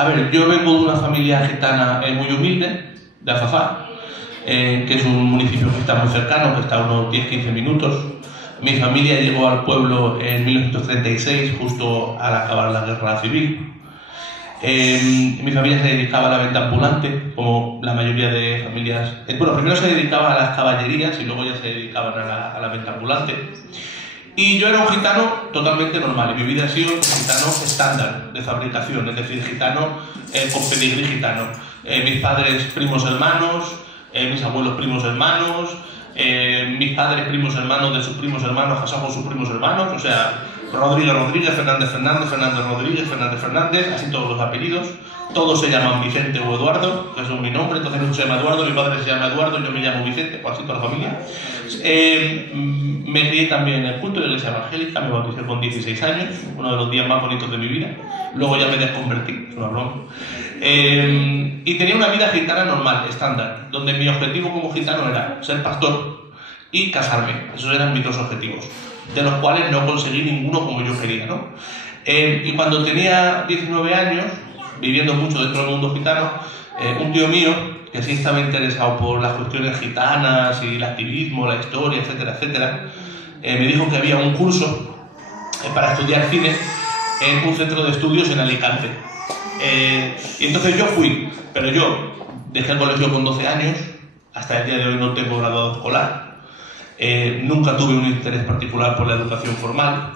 A ver, yo vengo de una familia gitana muy humilde, de Azazá, que es un municipio que está muy cercano, que está a unos 10-15 minutos. Mi familia llegó al pueblo en 1936, justo al acabar la guerra civil. Mi familia se dedicaba a la venta ambulante, como la mayoría de familias. Bueno, primero se dedicaba a las caballerías y luego ya se dedicaban a la venta ambulante. Y yo era un gitano totalmente normal, y mi vida ha sido un gitano estándar de fabricación, es decir, gitano con pedigrí gitano. Mis padres primos hermanos, mis abuelos primos hermanos, mis padres primos hermanos de sus primos hermanos casados con sus primos hermanos, o sea, Rodríguez Rodríguez, Fernández Fernández, Fernández Rodríguez, Fernández Fernández, así todos los apellidos. Todos se llaman Vicente o Eduardo, que es mi nombre, entonces uno se llama Eduardo, mi padre se llama Eduardo, yo me llamo Vicente, pues así toda la familia. Me crié también en el culto de la iglesia evangélica, me bauticé con 16 años, uno de los días más bonitos de mi vida. Luego ya me desconvertí, es una broma. Y tenía una vida gitana normal, estándar, donde mi objetivo como gitano era ser pastor y casarme. Esos eran mis dos objetivos, de los cuales no conseguí ninguno como yo quería, ¿no? Y cuando tenía 19 años, viviendo mucho dentro del mundo gitano, un tío mío, que sí estaba interesado por las cuestiones gitanas y el activismo, la historia, etcétera, etcétera, me dijo que había un curso para estudiar cine en un centro de estudios en Alicante. Y entonces yo fui, pero yo dejé el colegio con 12 años, hasta el día de hoy no tengo graduado escolar, nunca tuve un interés particular por la educación formal.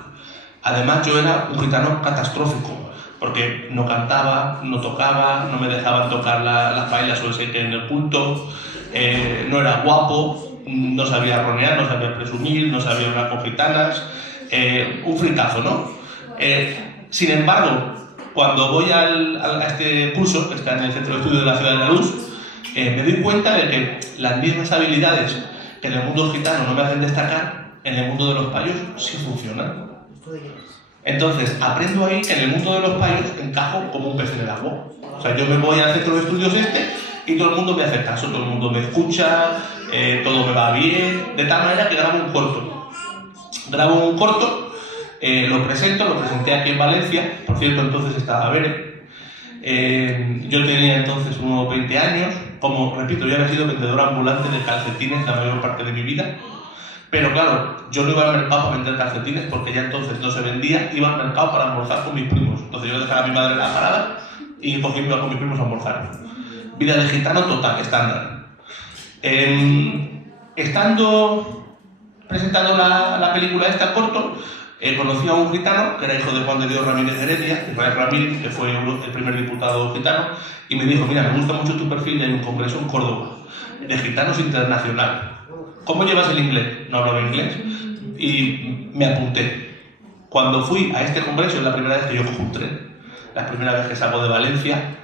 Además yo era un gitano catastrófico, porque no cantaba, no tocaba, no me dejaban tocar las bailas o el seque en el culto, no era guapo, no sabía ronear, no sabía presumir, no sabía hablar con gitanas, un fricazo, ¿no? Sin embargo, cuando voy a este curso, que está en el Centro de Estudios de la Ciudad de la Luz, me doy cuenta de que las mismas habilidades que en el mundo gitano no me hacen destacar, en el mundo de los payos sí funcionan. Entonces, aprendo ahí que en el mundo de los payos encajo como un pez en el agua. O sea, yo me voy al centro de estudios y todo el mundo me hace caso, todo el mundo me escucha, todo me va bien, de tal manera que grabo un corto. Lo presenté aquí en Valencia, por cierto, entonces estaba Bere. Yo tenía entonces unos 20 años, como, repito, yo había sido vendedor ambulante de calcetines la mayor parte de mi vida. Pero claro, yo no iba al mercado para vender calcetines porque ya entonces no se vendía, iba al mercado para almorzar con mis primos. Entonces yo dejaba a mi madre en la parada y cogí iba con mis primos a almorzar. Vida de gitano total, estándar. Estando presentando la película esta corto, conocí a un gitano que era hijo de Juan de Dios Ramírez Heredia, Israel Ramírez, que fue el primer diputado gitano, y me dijo, mira, me gusta mucho tu perfil y hay un congreso en Córdoba de gitanos internacional. ¿Cómo llevas el inglés? No hablaba inglés. Y me apunté. Cuando fui a este congreso, es la primera vez que yo cojo un tren, la primera vez que salgo de Valencia.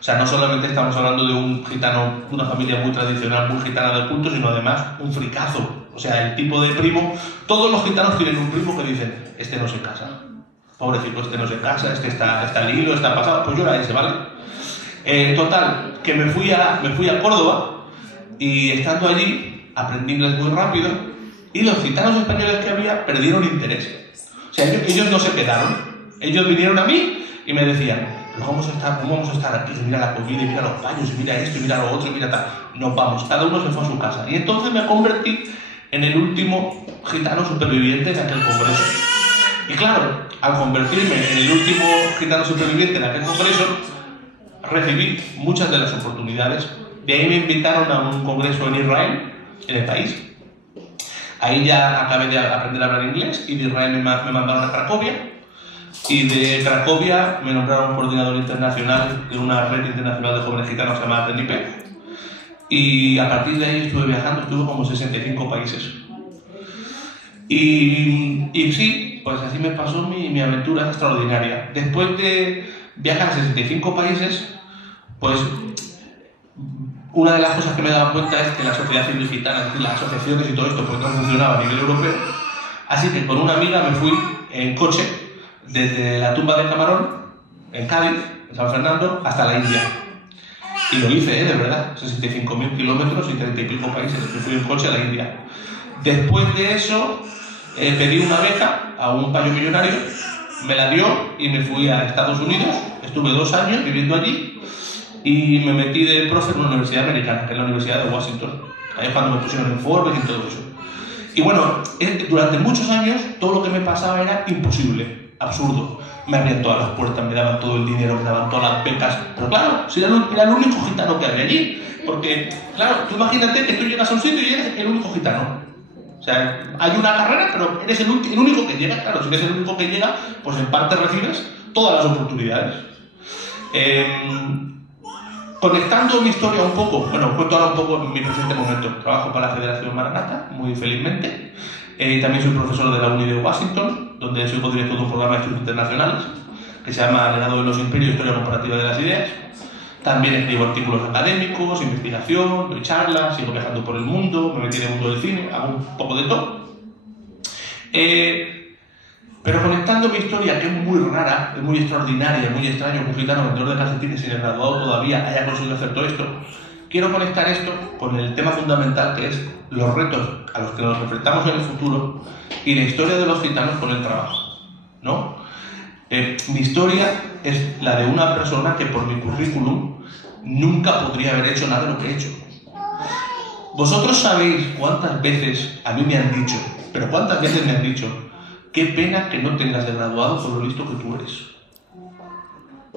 O sea, no solamente estamos hablando de un gitano, de una familia muy tradicional, muy gitana del culto, sino además un fricazo. O sea, el tipo de primo. Todos los gitanos tienen un primo que dicen, este no se casa. Pobrecito, este no se casa, este está al hilo, está pasado. Pues yo era ese, ¿vale? Total, que me fui a Córdoba y estando allí aprendí inglés muy rápido y los gitanos españoles que había perdieron interés. O sea, ellos no se quedaron. Ellos vinieron a mí y me decían, ¿cómo vamos a estar aquí? Mira la comida, y mira los paños, y mira esto, y mira lo otro, y mira tal. Nos vamos, cada uno se fue a su casa. Y entonces me convertí en el último gitano superviviente de aquel congreso. Y claro, al convertirme en el último gitano superviviente de aquel congreso, recibí muchas de las oportunidades. De ahí me invitaron a un congreso en Israel, en el país. Ahí ya acabé de aprender a hablar inglés y de Israel me mandaron a Cracovia y de Cracovia me nombraron coordinador internacional de una red internacional de jóvenes gitanos llamada TENIPE y a partir de ahí estuve viajando, estuve como 65 países y sí, pues así me pasó mi aventura extraordinaria. Después de viajar a 65 países, pues una de las cosas que me he dado cuenta es que la sociedad civil gitana, es decir, las asociaciones y todo esto, pues no funcionaba a nivel europeo. Así que con una amiga me fui en coche desde la tumba de Camarón, en Cádiz, en San Fernando, hasta la India. Y lo hice, de verdad, 65.000 kilómetros y 30 y pico países. Me fui en coche a la India. Después de eso, pedí una beca a un payo millonario me la dio y me fui a Estados Unidos. Estuve 2 años viviendo allí y me metí de profe en una universidad americana, que es la Universidad de Washington. Ahí es cuando me pusieron en Forbes y todo eso. Y bueno, durante muchos años todo lo que me pasaba era imposible, absurdo. Me abrían todas las puertas, me daban todo el dinero, me daban todas las becas. Pero claro, si era el único gitano que había allí. Porque, claro, tú imagínate que tú llegas a un sitio y eres el único gitano. O sea, hay una carrera, pero eres el único que llega. Claro, si eres el único que llega, pues en parte recibes todas las oportunidades. Conectando mi historia un poco, bueno, cuento ahora un poco en mi presente momento. Trabajo para la Federación Maranatha, muy felizmente. También soy profesor de la Uni de Washington, donde soy codirector de un programa de estudios internacionales que se llama Legado de los Imperios, Historia Comparativa de las Ideas. También escribo artículos académicos, investigación, doy charlas, sigo viajando por el mundo, me metí en el mundo del cine, hago un poco de todo. Pero conectando mi historia, que es muy rara, es muy extraordinaria, muy extraño que un gitano vendedor de calcetines sin el graduado todavía haya conseguido hacer todo esto, quiero conectar esto con el tema fundamental que es los retos a los que nos enfrentamos en el futuro y la historia de los gitanos con el trabajo, ¿no? Mi historia es la de una persona que por mi currículum nunca podría haber hecho nada de lo que he hecho. Vosotros sabéis cuántas veces a mí me han dicho, pero cuántas veces me han dicho, qué pena que no tengas el graduado por lo listo que tú eres.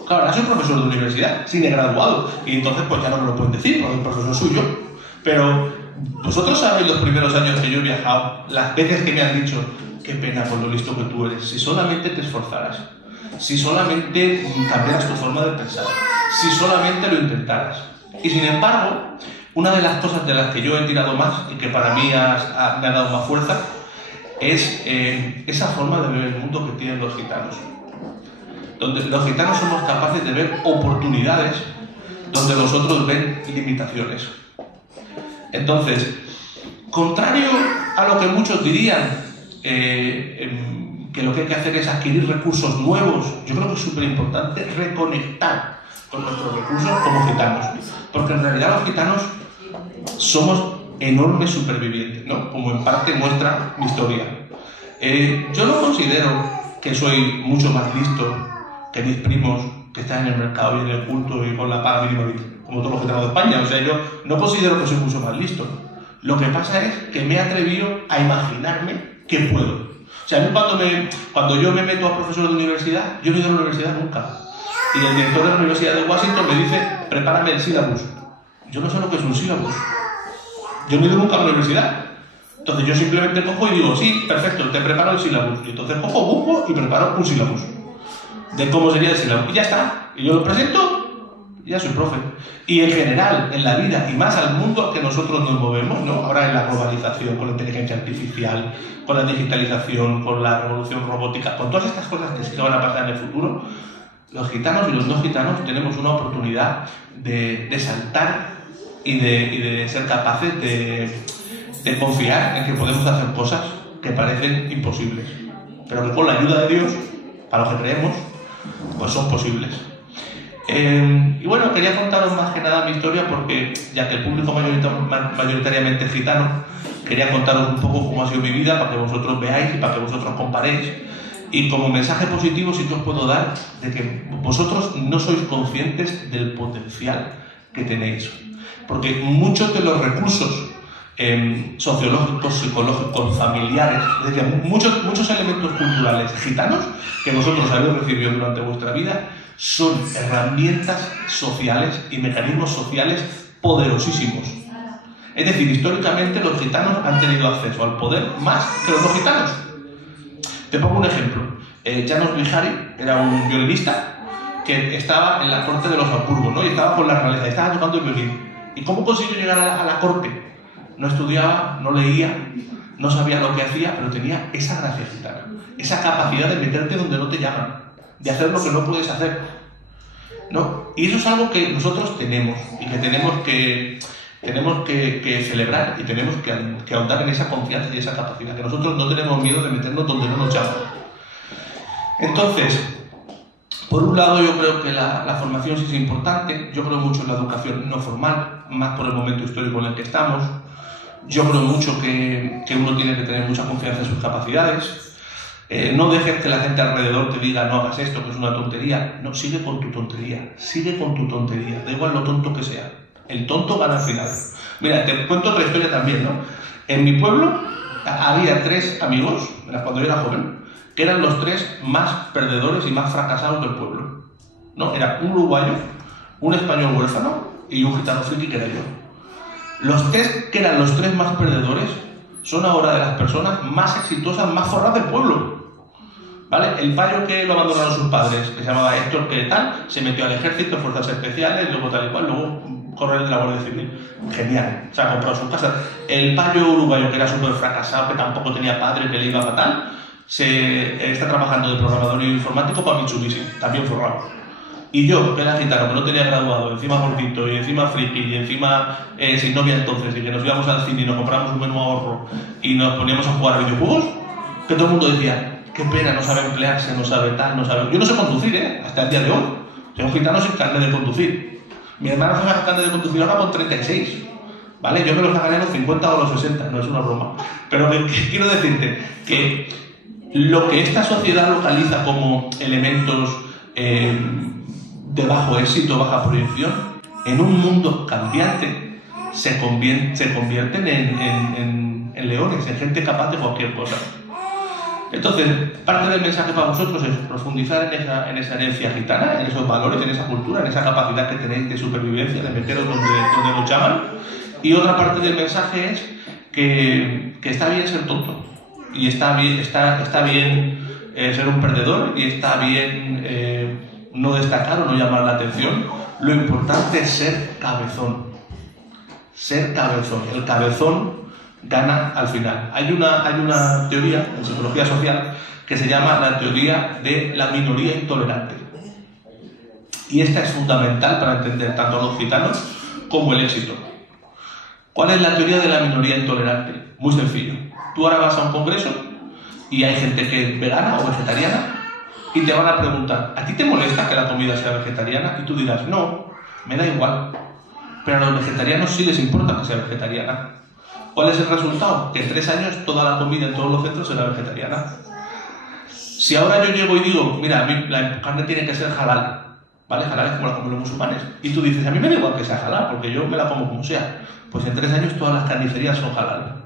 Claro, ahora soy profesor de universidad, sin el graduado, y entonces pues ya no me lo pueden decir, porque el profesor soy yo. Pero vosotros sabéis los primeros años que yo he viajado, las veces que me han dicho, qué pena por lo listo que tú eres, si solamente te esforzaras, si solamente cambiaras tu forma de pensar, si solamente lo intentaras. Y sin embargo, una de las cosas de las que yo he tirado más y que para mí me ha dado más fuerza es esa forma de ver el mundo que tienen los gitanos. Donde los gitanos somos capaces de ver oportunidades donde los otros ven limitaciones. Entonces, contrario a lo que muchos dirían, que lo que hay que hacer es adquirir recursos nuevos, yo creo que es súper importante reconectar con nuestros recursos como gitanos, porque en realidad los gitanos somos enormes supervivientes, ¿no? Como en parte muestra mi historia. Yo no considero que soy mucho más listo que mis primos que están en el mercado y en el culto y con la paga mínima como todos los gitanos de España. O sea, yo no considero que soy mucho más listo. Lo que pasa es que me he atrevido a imaginarme que puedo. O sea, a mí cuando yo me meto a profesor de universidad, yo no he ido a la universidad nunca. Y el director de la Universidad de Washington me dice, prepárame el sílabus. Yo no sé lo que es un sílabus. Yo no he ido nunca a la universidad. Entonces yo simplemente cojo y digo, sí, perfecto, te preparo el sílabus. Y entonces busco y preparo un sílabus de cómo sería el sílabus. Y ya está. Y yo lo presento y ya soy profe. Y en general, en la vida, y más al mundo al que nosotros nos movemos, ¿no? Ahora en la globalización, con la inteligencia artificial, con la digitalización, con la revolución robótica, con todas estas cosas que sí que van a pasar en el futuro, los gitanos y los no gitanos tenemos una oportunidad de saltar y de ser capaces de confiar en que podemos hacer cosas que parecen imposibles, pero que con la ayuda de Dios, para lo que creemos, pues son posibles. Y bueno, quería contaros más que nada mi historia porque, ya que el público mayoritariamente es gitano, quería contaros un poco cómo ha sido mi vida para que vosotros veáis y para que vosotros comparéis. Y como mensaje positivo sí que os puedo dar de que vosotros no sois conscientes del potencial que tenéis. Porque muchos de los recursos sociológicos, psicológicos, familiares, es decir, muchos elementos culturales gitanos que vosotros habéis recibido durante vuestra vida son herramientas sociales y mecanismos sociales poderosísimos. Es decir, históricamente los gitanos han tenido acceso al poder más que los no gitanos. Te pongo un ejemplo. János Vihari era un violinista que estaba en la corte de los Habsburgo, ¿no? Y estaba con la realeza, estaba tocando el violín. ¿Y cómo consiguió llegar a la corte? No estudiaba, no leía, no sabía lo que hacía, pero tenía esa gracia gitana, esa capacidad de meterte donde no te llaman, de hacer lo que no puedes hacer, ¿no? Y eso es algo que nosotros tenemos y que tenemos que celebrar y tenemos que ahondar en esa confianza y esa capacidad, que nosotros no tenemos miedo de meternos donde no nos llaman. Entonces, por un lado yo creo que la formación sí es importante, yo creo mucho en la educación no formal, más por el momento histórico en el que estamos. Yo creo mucho que uno tiene que tener mucha confianza en sus capacidades. No dejes que la gente alrededor te diga no hagas esto, que es una tontería. No, sigue con tu tontería, da igual lo tonto que sea. El tonto gana al final. Mira, te cuento otra historia también, ¿no? En mi pueblo había 3 amigos, cuando yo era joven, que eran los 3 más perdedores y más fracasados del pueblo, ¿no? Era un uruguayo, un español huérfano y un gitano friki que era yo. Los 3 que eran los 3 más perdedores son ahora de las personas más exitosas, más forradas del pueblo. ¿Vale? El payo que lo abandonaron sus padres, que se llamaba Héctor, que tal, se metió al ejército, fuerzas especiales, luego tal y cual, luego coronel de la Guardia Civil. Genial, se ha comprado su casa. El payo uruguayo, que era súper fracasado, que tampoco tenía padre, que le iba fatal, está trabajando de programador informático para Mitsubishi, también forrado. Y yo, que era gitano, que no tenía graduado, encima gordito, y encima friki, y encima sin novia entonces, y que nos íbamos al cine y nos compramos un menú ahorro y nos poníamos a jugar a videojuegos, que todo el mundo decía, qué pena, no sabe emplearse, no sabe tal, no sabe... Yo no sé conducir, hasta el día de hoy. Soy un gitano sin carnet de conducir. Mi hermano se saca carnet de conducir ahora con 36. ¿Vale? Yo me lo sacaré a los 50 o a los 60, no es una broma. Pero quiero decirte que lo que esta sociedad localiza como elementos de bajo éxito, baja proyección, en un mundo cambiante se convierten en leones, en gente capaz de cualquier cosa. Entonces, parte del mensaje para vosotros es profundizar en esa herencia gitana, en esos valores, en esa cultura, en esa capacidad que tenéis de supervivencia, de meteros donde os llaman. Y otra parte del mensaje es que está bien ser tonto, y está bien ser un perdedor, y está bien no destacar o no llamar la atención. Lo importante es ser cabezón. Ser cabezón. El cabezón gana al final. Hay una teoría en psicología social que se llama la teoría de la minoría intolerante. Y esta es fundamental para entender tanto a los gitanos como el éxito. ¿Cuál es la teoría de la minoría intolerante? Muy sencillo. Tú ahora vas a un congreso y hay gente que es vegana o vegetariana y te van a preguntar, ¿a ti te molesta que la comida sea vegetariana? Y tú dirás, no, me da igual. Pero a los vegetarianos sí les importa que sea vegetariana. ¿Cuál es el resultado? Que en 3 años toda la comida en todos los centros será vegetariana. Si ahora yo llego y digo, mira, a mí la carne tiene que ser halal, ¿vale? Halal es como la comen los musulmanes. Y tú dices, a mí me da igual que sea halal, porque yo me la como como sea. Pues en 3 años todas las carnicerías son halal.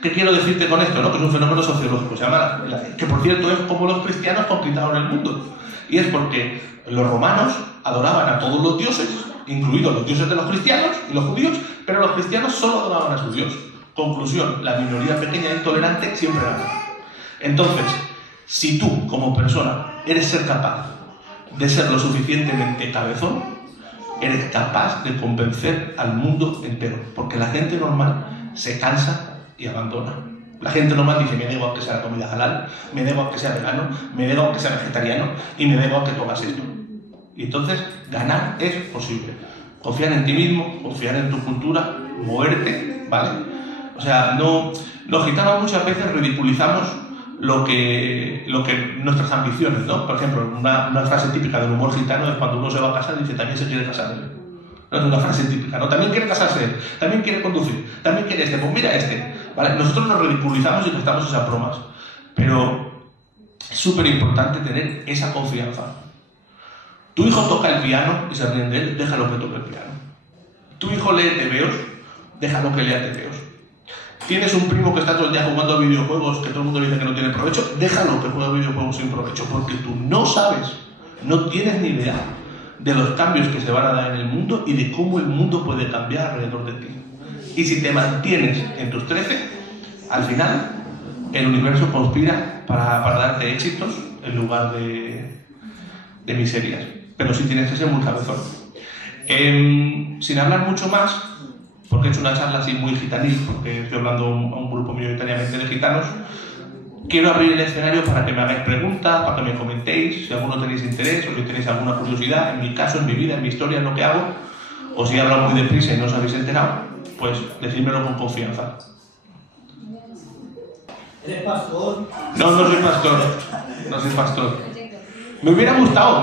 ¿Qué quiero decirte con esto? ¿No? Que es un fenómeno sociológico, se llama, que por cierto es como los cristianos conquistaron el mundo. Y es porque los romanos adoraban a todos los dioses, incluidos los dioses de los cristianos y los judíos, pero los cristianos solo adoraban a su Dios. Conclusión, la minoría pequeña e intolerante siempre gana. Entonces, si tú, como persona, eres ser capaz de ser lo suficientemente cabezón, eres capaz de convencer al mundo entero. Porque la gente normal se cansa y abandona. La gente normal dice, me da igual que sea la comida halal, me da igual que sea vegano, me da igual que sea vegetariano y me da igual que tomas esto. Y entonces, ganar es posible. Confiar en ti mismo, confiar en tu cultura, moverte, ¿vale? O sea, los gitanos muchas veces ridiculizamos lo que nuestras ambiciones, ¿no? Por ejemplo, una frase típica del humor gitano es cuando uno se va a casar y dice, también se quiere casar. No es una frase típica, ¿no? También quiere casarse, también quiere conducir, también quiere pues mira ¿vale? Nosotros nos ridiculizamos y prestamos esas bromas, pero es súper importante tener esa confianza. Tu hijo toca el piano y se ríen de él, déjalo que toque el piano. Tu hijo lee tebeos, déjalo que lea tebeos. Tienes un primo que está todo el día jugando a videojuegos que todo el mundo dice que no tiene provecho, déjalo que juegue a videojuegos sin provecho, porque tú no sabes, no tienes ni idea de los cambios que se van a dar en el mundo y de cómo el mundo puede cambiar alrededor de ti. Y si te mantienes en tus 13, al final el universo conspira para darte éxitos en lugar de miserias. Pero sí tienes que ser muy cabezón. Sin hablar mucho más, porque he hecho una charla así muy gitanil, porque estoy hablando a un grupo mayoritariamente de gitanos, quiero abrir el escenario para que me hagáis preguntas, para que me comentéis, si alguno tenéis interés o si tenéis alguna curiosidad, en mi caso, en mi vida, en mi historia, en lo que hago, o si he hablado muy deprisa y no os habéis enterado, pues decídmelo con confianza. ¿Eres pastor? No, no soy pastor, no soy pastor. Me hubiera gustado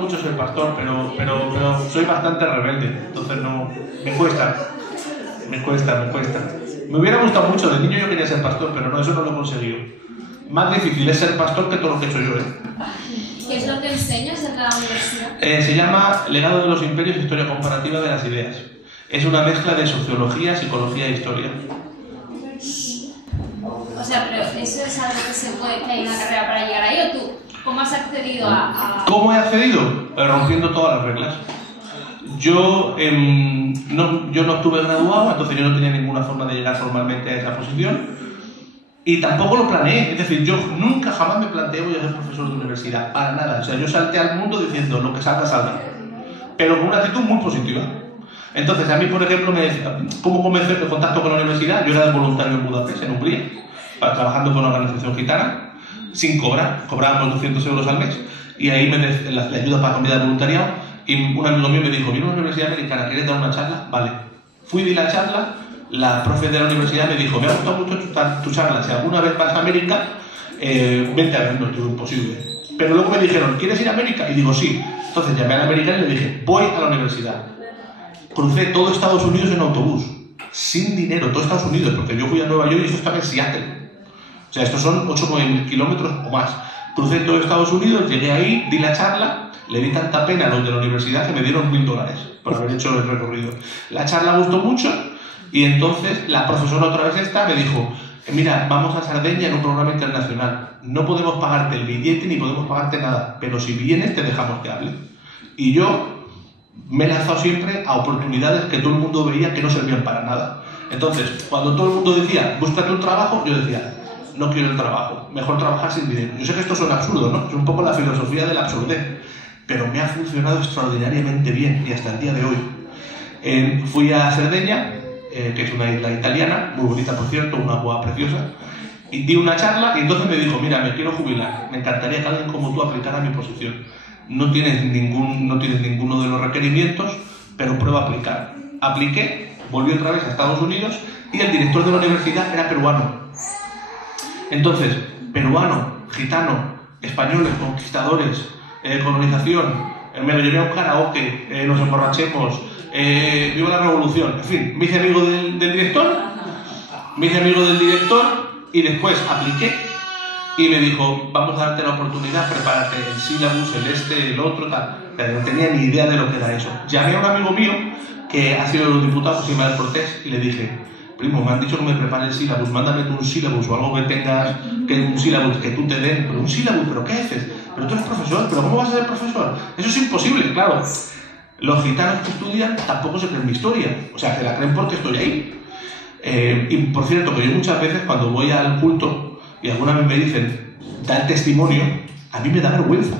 mucho ser pastor, pero soy bastante rebelde, entonces no, me cuesta. Me hubiera gustado mucho, de niño yo quería ser pastor, pero no, eso no lo he conseguido. Más difícil es ser pastor que todo lo que he hecho yo, ¿eh? ¿Qué es lo que enseñas en la universidad? Se llama Legado de los Imperios, Historia Comparativa de las Ideas. Es una mezcla de sociología, psicología e historia. O sea, pero ¿eso es algo que se puede, que hay una carrera para llegar ahí o tú? ¿Cómo has accedido a...? ¿Cómo he accedido? Rompiendo todas las reglas. Yo no estuve graduado, entonces yo no tenía ninguna forma de llegar formalmente a esa posición. Y tampoco lo planeé, es decir, yo nunca jamás me planteé voy a ser profesor de universidad, para nada. O sea, yo salté al mundo diciendo lo que salga, salga. Pero con una actitud muy positiva. Entonces, a mí, por ejemplo, me decía, ¿cómo comencé el contacto con la universidad? Yo era de voluntario en Budapest, en Hungría, trabajando con una organización gitana, sin cobrar, cobrábamos 200 euros al mes, y ahí me la ayuda para comida de voluntariado, y un amigo mío me dijo, viene a una universidad americana, ¿quieres dar una charla? Vale. Fui, di la charla, la profe de la universidad me dijo, me ha gustado mucho tu charla, si alguna vez vas a América, vente a vernos, digo, imposible. Pero luego me dijeron, ¿quieres ir a América? Y digo, sí. Entonces llamé a la americana y le dije, voy a la universidad. Crucé todo Estados Unidos en autobús, sin dinero, todo Estados Unidos, porque yo fui a Nueva York y esto estaba en Seattle. O sea, estos son 8 o 9 mil kilómetros o más. Crucé todo Estados Unidos, llegué ahí, di la charla, le di tanta pena a los de la universidad que me dieron $1000 por haber hecho el recorrido. La charla gustó mucho y entonces la profesora otra vez me dijo, mira, vamos a Cerdeña en un programa internacional. No podemos pagarte el billete ni podemos pagarte nada, pero si vienes te dejamos que hable. Y yo me he lanzado siempre a oportunidades que todo el mundo veía que no servían para nada. Entonces, cuando todo el mundo decía, búscate un trabajo, yo decía, no quiero el trabajo, mejor trabajar sin dinero. Yo sé que esto suena absurdo, ¿no? Es un poco la filosofía de la absurdez, pero me ha funcionado extraordinariamente bien y hasta el día de hoy. Fui a Cerdeña, que es una isla italiana, muy bonita por cierto, una agua preciosa, y di una charla y entonces me dijo, mira, me quiero jubilar, me encantaría que alguien como tú aplicara mi posición. No tienes ninguno de los requerimientos, pero prueba a aplicar. Apliqué, volví otra vez a Estados Unidos y el director de la universidad era peruano. Entonces, peruano, gitano, españoles, conquistadores, colonización, me lo llevé a un karaoke, nos emborrachemos, viva la revolución, en fin, me hice amigo del director, y después apliqué. Y me dijo, vamos a darte la oportunidad, prepárate el sílabus, el otro, tal. Pero no tenía ni idea de lo que era eso. Llamé a un amigo mío, que ha sido diputado, José Manuel Cortés, y le dije, primo, me han dicho que me prepare el sílabus, mándame tú un sílabus o algo que tengas, un sílabus que tú te den. Pero un sílabus, ¿pero qué haces? Pero tú eres profesor, ¿pero cómo vas a ser profesor? Eso es imposible, claro. Los gitanos que estudian tampoco se creen mi historia, o sea, se la creen porque estoy ahí. Y por cierto, que yo muchas veces cuando voy al culto, y alguna vez me dicen, da el testimonio, a mí me da vergüenza.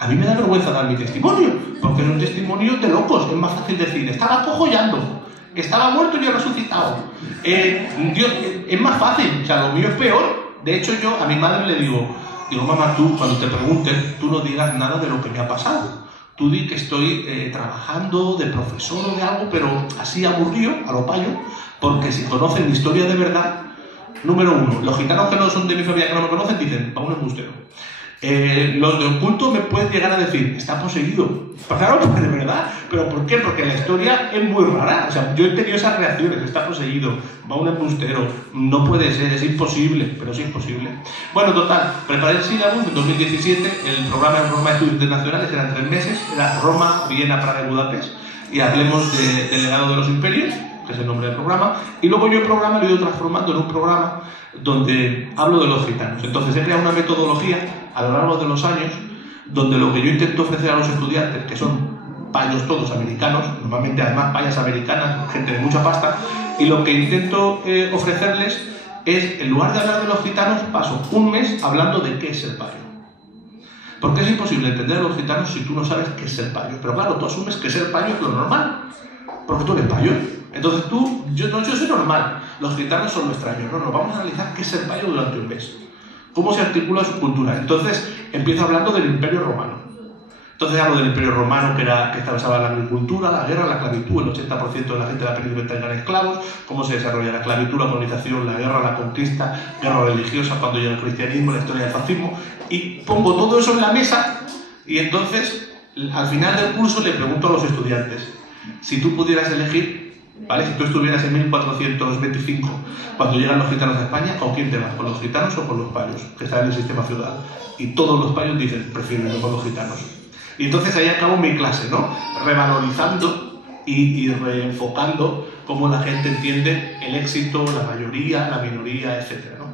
A mí me da vergüenza dar mi testimonio, porque es un testimonio de locos. Es más fácil decir, estaba cojollando, estaba muerto y he resucitado. Dios, es más fácil, o sea, lo mío es peor. De hecho, yo a mi madre le digo, mamá, tú cuando te pregunten, tú no digas nada de lo que me ha pasado. Tú di que estoy trabajando de profesor o de algo, pero así aburrido, a lo payo, porque si conocen mi historia de verdad, número uno, los gitanos que no son de mi familia, que no me conocen, dicen, va un embustero. Los de oculto me pueden llegar a decir, está poseído. Claro, de verdad. ¿Pero por qué? Porque la historia es muy rara. O sea, yo he tenido esas reacciones, está poseído, va un embustero, no puede ser, es imposible, pero es imposible. Bueno, total, preparé el sílabus en 2017, el programa de estudios internacionales eran 3 meses, era Roma, Viena, Praga y Budapest, y hablemos del legado de los imperios, que es el nombre del programa, y luego yo el programa lo he ido transformando en un programa donde hablo de los gitanos. Entonces he creado una metodología a lo largo de los años donde lo que yo intento ofrecer a los estudiantes, que son payos todos americanos, normalmente además payas americanas, gente de mucha pasta, y lo que intento ofrecerles es, en lugar de hablar de los gitanos, paso un mes hablando de qué es el payo. Porque es imposible entender a los gitanos si tú no sabes qué es el payo. Pero claro, tú asumes que ser payo es lo normal, porque tú eres payo. Entonces yo soy normal, los gitanos son lo extraño. No, vamos a analizar qué es el payo durante un mes. Cómo se articula su cultura. Entonces empiezo hablando del Imperio Romano. Entonces hablo del Imperio Romano que estaba basado en la agricultura, la guerra, la esclavitud. El 80% de la gente de la península ibérica eran esclavos. Cómo se desarrolla la esclavitud, la colonización, la guerra, la conquista, guerra religiosa, cuando llega el cristianismo, la historia del fascismo. Y pongo todo eso en la mesa y entonces al final del curso le pregunto a los estudiantes, si tú pudieras elegir ¿vale? Si tú estuvieras en 1425, cuando llegan los gitanos a España, ¿con quién te vas? ¿Con los gitanos o con los payos? Que están en el sistema feudal. Y todos los payos dicen, prefiero irme con los gitanos. Y entonces ahí acabo mi clase, ¿no? Revalorizando y reenfocando cómo la gente entiende el éxito, la mayoría, la minoría, etc., ¿no?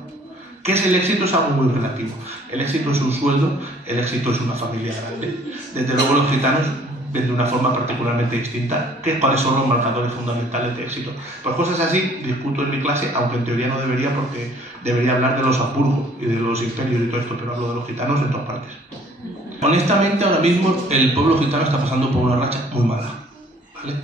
¿Qué es el éxito? Es algo muy relativo. El éxito es un sueldo, el éxito es una familia grande. Desde luego los gitanos ven de una forma particularmente distinta cuáles son los marcadores fundamentales de éxito. Pues cosas así discuto en mi clase, aunque en teoría no debería, porque debería hablar de los Habsburgo y de los imperios y todo esto, pero hablo de los gitanos en todas partes. Honestamente, ahora mismo el pueblo gitano está pasando por una racha muy mala, ¿vale?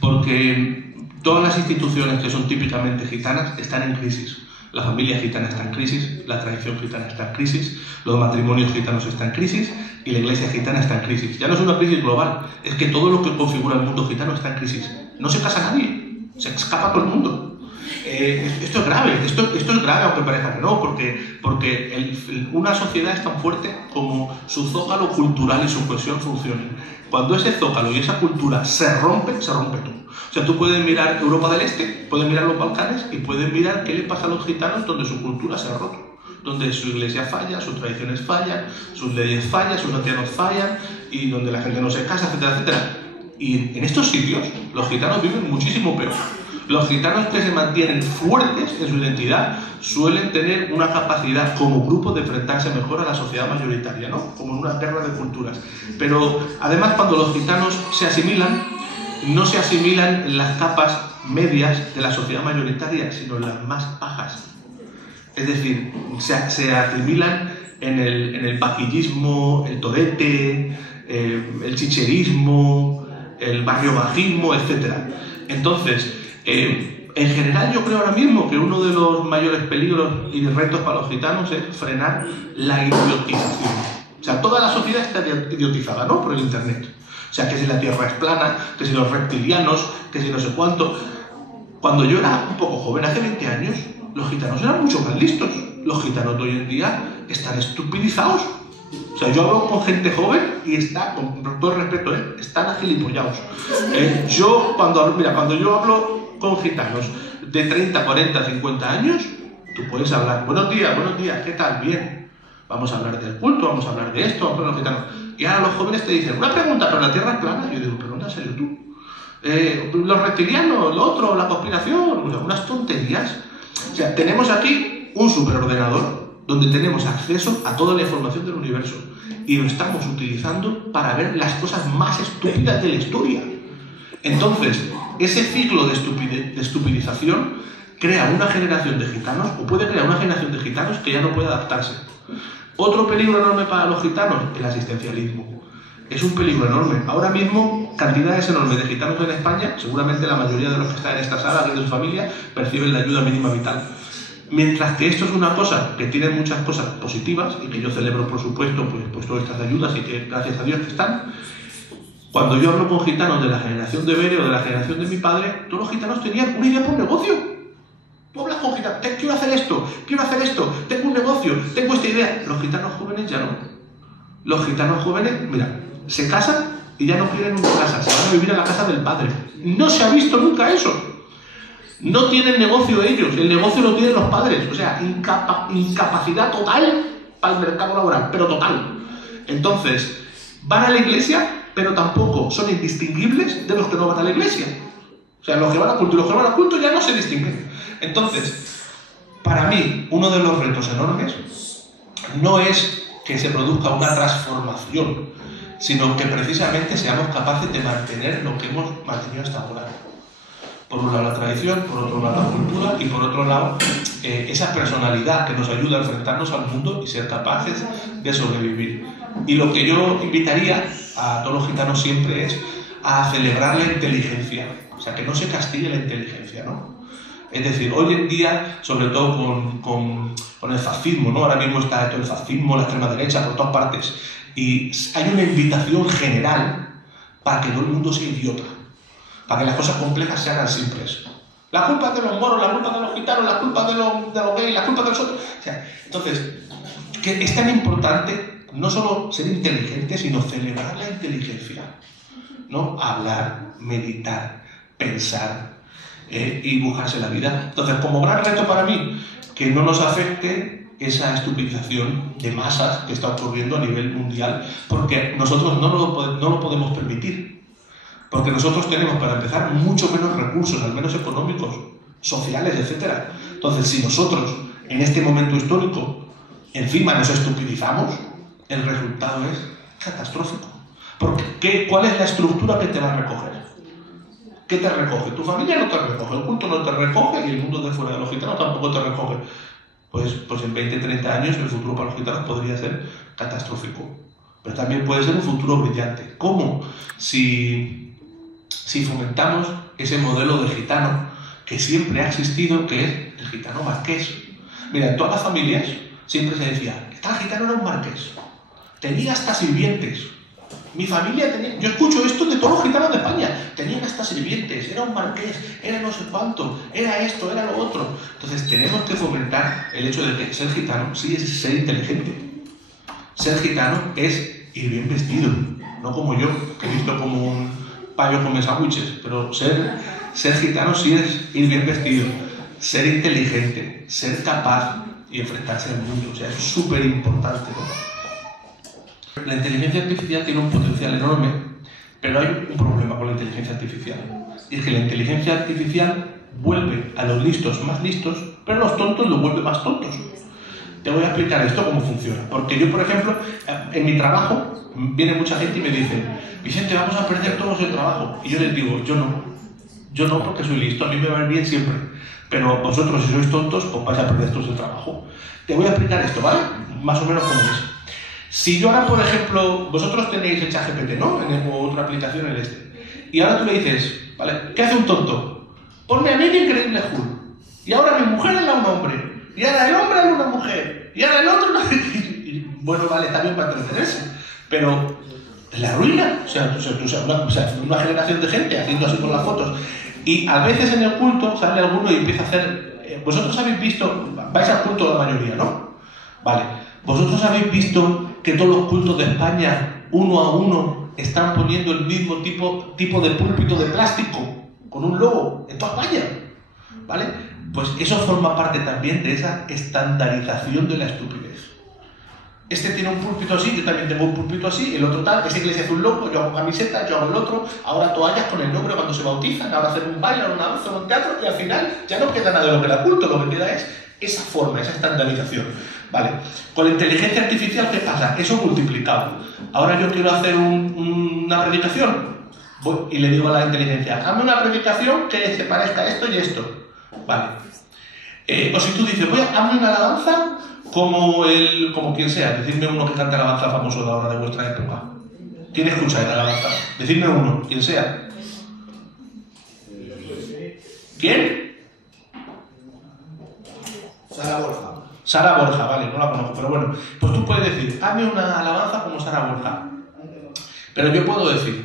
Porque todas las instituciones que son típicamente gitanas están en crisis. La familia gitana está en crisis, la tradición gitana está en crisis, los matrimonios gitanos están en crisis y la iglesia gitana está en crisis. Ya no es una crisis global, es que todo lo que configura el mundo gitano está en crisis. No se casa nadie, se escapa todo el mundo. Esto es grave, esto es grave, aunque parezca que no, porque una sociedad es tan fuerte como su zócalo cultural y su cohesión funcionen. Cuando ese zócalo y esa cultura se rompe todo. O sea, tú puedes mirar Europa del Este, puedes mirar los Balcanes y puedes mirar qué le pasa a los gitanos donde su cultura se ha roto, donde su iglesia falla, sus tradiciones fallan, sus leyes fallan, sus ancianos fallan y donde la gente no se casa, etcétera, etcétera. Y en estos sitios los gitanos viven muchísimo peor. Los gitanos que se mantienen fuertes en su identidad suelen tener una capacidad como grupo de enfrentarse mejor a la sociedad mayoritaria, ¿no? Como en una guerra de culturas. Pero además, cuando los gitanos se asimilan, no se asimilan en las capas medias de la sociedad mayoritaria, sino en las más bajas. Es decir, se asimilan en el paquillismo, el torete, el chicherismo, el barrio bajismo, etc. Entonces, en general yo creo ahora mismo que uno de los mayores peligros y retos para los gitanos es frenar la idiotización. O sea, toda la sociedad está idiotizada, ¿no? Por el internet. O sea, que si la Tierra es plana, que si los reptilianos, que si no sé cuánto. Cuando yo era un poco joven, hace 20 años, los gitanos eran mucho más listos. Los gitanos de hoy en día están estupidizados. O sea, yo hablo con gente joven y está, con todo el respeto, están agilipollados. Cuando yo hablo con gitanos de 30, 40, 50 años, tú puedes hablar, buenos días, ¿qué tal? Bien. Vamos a hablar del culto, vamos a hablar de esto, vamos a hablar de los gitanos. Y ahora los jóvenes te dicen, una pregunta, ¿pero la Tierra es plana? Y yo digo, ¿pero dónde has salido tú? Los reptilianos, lo otro, la conspiración, o sea, unas tonterías. O sea, tenemos aquí un superordenador donde tenemos acceso a toda la información del universo y lo estamos utilizando para ver las cosas más estúpidas de la historia. Entonces, ese ciclo de estupidización crea una generación de gitanos, o puede crear una generación de gitanos que ya no puede adaptarse. Otro peligro enorme para los gitanos, el asistencialismo. Es un peligro enorme. Ahora mismo, cantidades enormes de gitanos en España, seguramente la mayoría de los que están en esta sala, de su familia, perciben la ayuda mínima vital. Mientras que esto es una cosa que tiene muchas cosas positivas y que yo celebro, por supuesto, pues todas estas ayudas y que gracias a Dios que están. Cuando yo hablo con gitanos de la generación de Bere o de la generación de mi padre, todos los gitanos tenían una idea por un negocio. Tú hablas con gitanos, quiero hacer esto, tengo un negocio, tengo esta idea. Los gitanos jóvenes ya no. Los gitanos jóvenes, mira, se casan y ya no quieren una casa, se van a vivir a la casa del padre. No se ha visto nunca eso. No tienen negocio ellos, el negocio lo tienen los padres. O sea, incapacidad total para el mercado laboral, pero total. Entonces, van a la iglesia, pero tampoco son indistinguibles de los que no van a la iglesia. O sea, los que van a culto y los que no van a culto ya no se distinguen. Entonces, para mí, uno de los retos enormes no es que se produzca una transformación, sino que precisamente seamos capaces de mantener lo que hemos mantenido hasta ahora. Por un lado la tradición, por otro lado la cultura y por otro lado esa personalidad que nos ayuda a enfrentarnos al mundo y ser capaces de sobrevivir. Y lo que yo invitaría a todos los gitanos siempre es a celebrar la inteligencia, o sea, que no se castigue la inteligencia, ¿no? Es decir, hoy en día, sobre todo con el fascismo, ¿no? Ahora mismo está todo el fascismo, la extrema derecha, por todas partes, y hay una invitación general para que todo el mundo sea idiota, para que las cosas complejas se hagan simples. La culpa es de los moros, la culpa es de los gitanos, la culpa es de los gays, la culpa es de los otros. O sea, entonces, que es tan importante no solo ser inteligente, sino celebrar la inteligencia, ¿no? Hablar, meditar, pensar. y buscarse la vida. Entonces, como gran reto para mí, que no nos afecte esa estupidización de masas que está ocurriendo a nivel mundial, porque nosotros no lo podemos permitir. Porque nosotros tenemos, para empezar, mucho menos recursos, al menos económicos, sociales, etc. Entonces, si nosotros, en este momento histórico, encima nos estupidizamos, el resultado es catastrófico. Porque, ¿cuál es la estructura que te va a recoger? ¿Qué te recoge? Tu familia no te recoge, el culto no te recoge y el mundo de fuera de los gitanos tampoco te recoge. Pues en 20, 30 años el futuro para los gitanos podría ser catastrófico. Pero también puede ser un futuro brillante. ¿Cómo? Si fomentamos ese modelo de gitano que siempre ha existido, que es el gitano marqués. Mira, en todas las familias siempre se decía que tal gitano era un marqués. Tenía hasta sirvientes. Mi familia tenía... Yo escucho esto de todos los gitanos de España. Tenían hasta sirvientes, era un marqués, era no sé cuánto, era esto, era lo otro. Entonces tenemos que fomentar el hecho de que ser gitano sí es ser inteligente. Ser gitano es ir bien vestido, no como yo, que he visto como un payo come sándwiches, pero ser gitano sí es ir bien vestido, ser inteligente, ser capaz y enfrentarse al mundo. O sea, es súper importante, ¿no? La inteligencia artificial tiene un potencial enorme, pero hay un problema con la inteligencia artificial. Y es que la inteligencia artificial vuelve a los listos más listos, pero a los tontos los vuelve más tontos. Te voy a explicar esto cómo funciona. Porque yo, por ejemplo, en mi trabajo, viene mucha gente y me dice: Vicente, vamos a perder todos el trabajo. Y yo les digo: yo no, porque soy listo, a mí me va a ir bien siempre. Pero vosotros, si sois tontos, pues vais a perder todos el trabajo. Te voy a explicar esto, ¿vale? Más o menos cómo es. Si yo ahora, por ejemplo, vosotros tenéis el ChatGPT, ¿no? En otra aplicación, en este. Y ahora tú le dices: ¿vale? ¿Qué hace un tonto? Ponme a mí de Increíble Hulk. Y ahora mi mujer era un hombre. Y ahora el hombre era una mujer. Y ahora el otro... Bueno, vale, está bien para entretenerse. Pero la ruina. O sea, una generación de gente haciendo así con las fotos. Y a veces en el culto sale alguno y empieza a hacer... Vosotros habéis visto... Vais al culto la mayoría, ¿no? Vale. Vosotros habéis visto que todos los cultos de España, uno a uno, están poniendo el mismo tipo de púlpito de plástico, con un logo, en toda España. ¿Vale? Pues eso forma parte también de esa estandarización de la estupidez. Este tiene un púlpito así, yo también tengo un púlpito así, el otro tal, esa iglesia hace un logo, yo hago camiseta, yo hago el otro, ahora toallas con el nombre cuando se bautizan, ahora hacen un baile, una danza, un teatro, y al final ya no queda nada de lo que era culto, lo que queda es esa forma, esa estandarización. Vale, con la inteligencia artificial, ¿qué pasa? Eso multiplicado. Ahora yo quiero hacer una predicación, voy y le digo a la inteligencia: hazme una predicación que se parezca a esto y esto. Vale. O si tú dices: hazme una alabanza como quien sea, decidme uno que cante alabanza famoso de ahora de vuestra época. ¿Quién escucha la alabanza? Decidme uno, quien sea. ¿Quién? Sara Borja, vale, no la conozco, pero bueno, pues tú puedes decir: hazme una alabanza como Sara Borja. Pero yo puedo decir: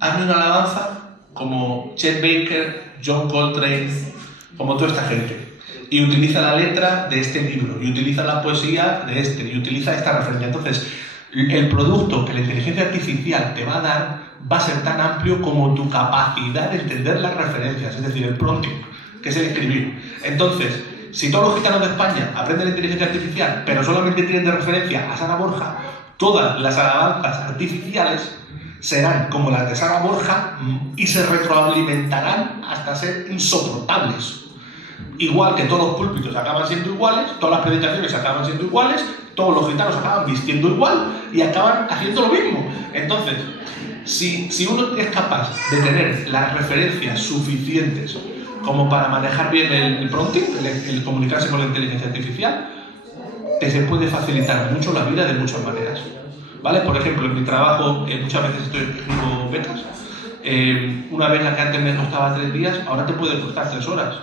hazme una alabanza como Chet Baker, John Coltrane, como toda esta gente. Y utiliza la letra de este libro, y utiliza la poesía de este, y utiliza esta referencia. Entonces, el producto que la inteligencia artificial te va a dar va a ser tan amplio como tu capacidad de entender las referencias, es decir, el prompting, que es el escribir. Entonces, si todos los gitanos de España aprenden la inteligencia artificial, pero solamente tienen de referencia a Sara Borja, todas las alabanzas artificiales serán como las de Sara Borja y se retroalimentarán hasta ser insoportables. Igual que todos los púlpitos acaban siendo iguales, todas las predicaciones acaban siendo iguales, todos los gitanos acaban vistiendo igual y acaban haciendo lo mismo. Entonces, si uno es capaz de tener las referencias suficientes como para manejar bien el prompting, el comunicarse con la inteligencia artificial, se puede facilitar mucho la vida de muchas maneras. ¿Vale? Por ejemplo, en mi trabajo muchas veces escribo becas. Una beca que antes me costaba 3 días, ahora te puede costar 3 horas.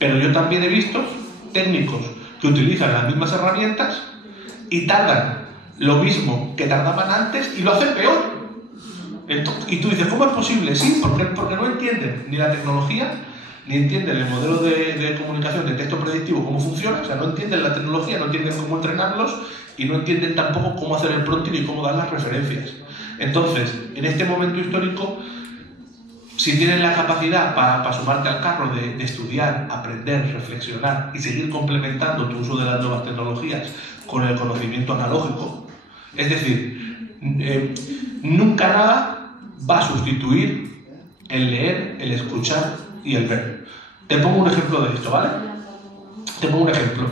Pero yo también he visto técnicos que utilizan las mismas herramientas y tardan lo mismo que tardaban antes y lo hacen peor. Y tú dices: ¿cómo es posible? Sí, porque no entienden ni la tecnología, ni entienden el modelo de comunicación de texto predictivo, cómo funciona. O sea, no entienden la tecnología, no entienden cómo entrenarlos y no entienden tampoco cómo hacer el prompting y cómo dar las referencias. Entonces, en este momento histórico, si tienes la capacidad para sumarte al carro de estudiar, aprender, reflexionar y seguir complementando tu uso de las nuevas tecnologías con el conocimiento analógico, es decir, nunca nada va a sustituir el leer, el escuchar y el ver. Te pongo un ejemplo de esto, ¿vale? Te pongo un ejemplo.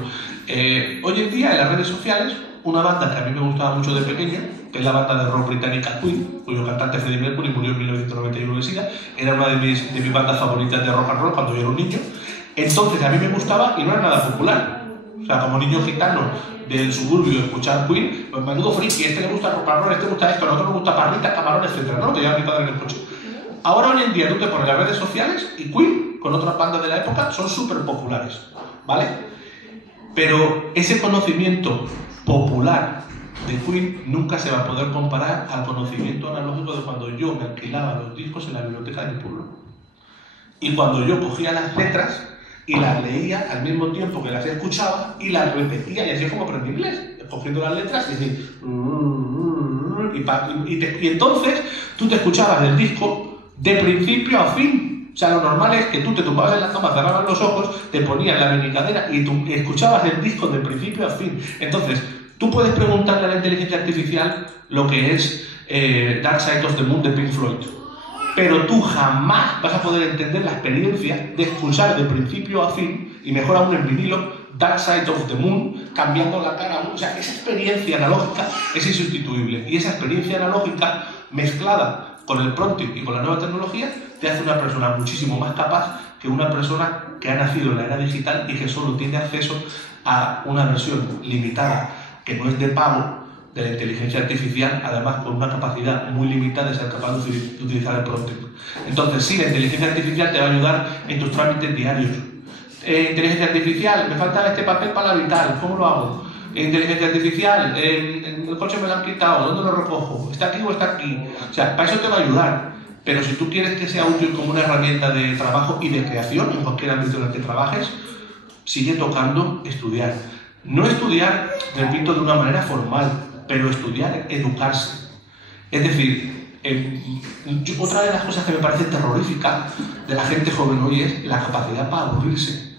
Hoy en día en las redes sociales, una banda que a mí me gustaba mucho de pequeño, que es la banda de rock británica Queen, cuyo cantante Freddie Mercury murió en 1991 de SIDA, era una de mis bandas favoritas de rock and roll cuando yo era un niño. Entonces a mí me gustaba y no era nada popular. O sea, como niño gitano del suburbio escuchar Queen, pues menudo friki, este le gusta rock and roll, este le gusta esto, a nosotros nos gusta parritas, camarones, etc. ¿No? Te lleva mi padre en el coche. Ahora hoy en día tú te pones las redes sociales y Queen, con otras bandas de la época, son súper populares, ¿vale? Pero ese conocimiento popular de Queen nunca se va a poder comparar al conocimiento analógico de cuando yo me alquilaba los discos en la biblioteca de mi pueblo. Y cuando yo cogía las letras y las leía al mismo tiempo que las escuchaba y las repetía, y así es como aprendí inglés, cogiendo las letras y decir... Y entonces tú te escuchabas el disco de principio a fin. O sea, lo normal es que tú te tumbabas en la cama, cerrabas los ojos, te ponías la menicadera y tú escuchabas el disco de principio a fin. Entonces, tú puedes preguntarle a la inteligencia artificial lo que es Dark Side of the Moon de Pink Floyd, pero tú jamás vas a poder entender la experiencia de escuchar de principio a fin, y mejor aún en vinilo, Dark Side of the Moon, cambiando la cara. O sea, esa experiencia analógica es insustituible, y esa experiencia analógica mezclada con el prompting y con la nueva tecnología te hace una persona muchísimo más capaz que una persona que ha nacido en la era digital y que solo tiene acceso a una versión limitada que no es de pago de la inteligencia artificial, además con una capacidad muy limitada de ser capaz de utilizar el prompting. Entonces sí, la inteligencia artificial te va a ayudar en tus trámites diarios. Inteligencia artificial, me falta este papel para la vital, ¿cómo lo hago? Inteligencia artificial, el coche me lo han quitado, ¿dónde lo recojo? ¿Está aquí o está aquí? O sea, para eso te va a ayudar, pero si tú quieres que sea útil como una herramienta de trabajo y de creación en cualquier ámbito en el que trabajes, sigue tocando estudiar. No estudiar, repito, de una manera formal, pero estudiar, educarse. Es decir, otra de las cosas que me parece terrorífica de la gente joven hoy es la capacidad para aburrirse.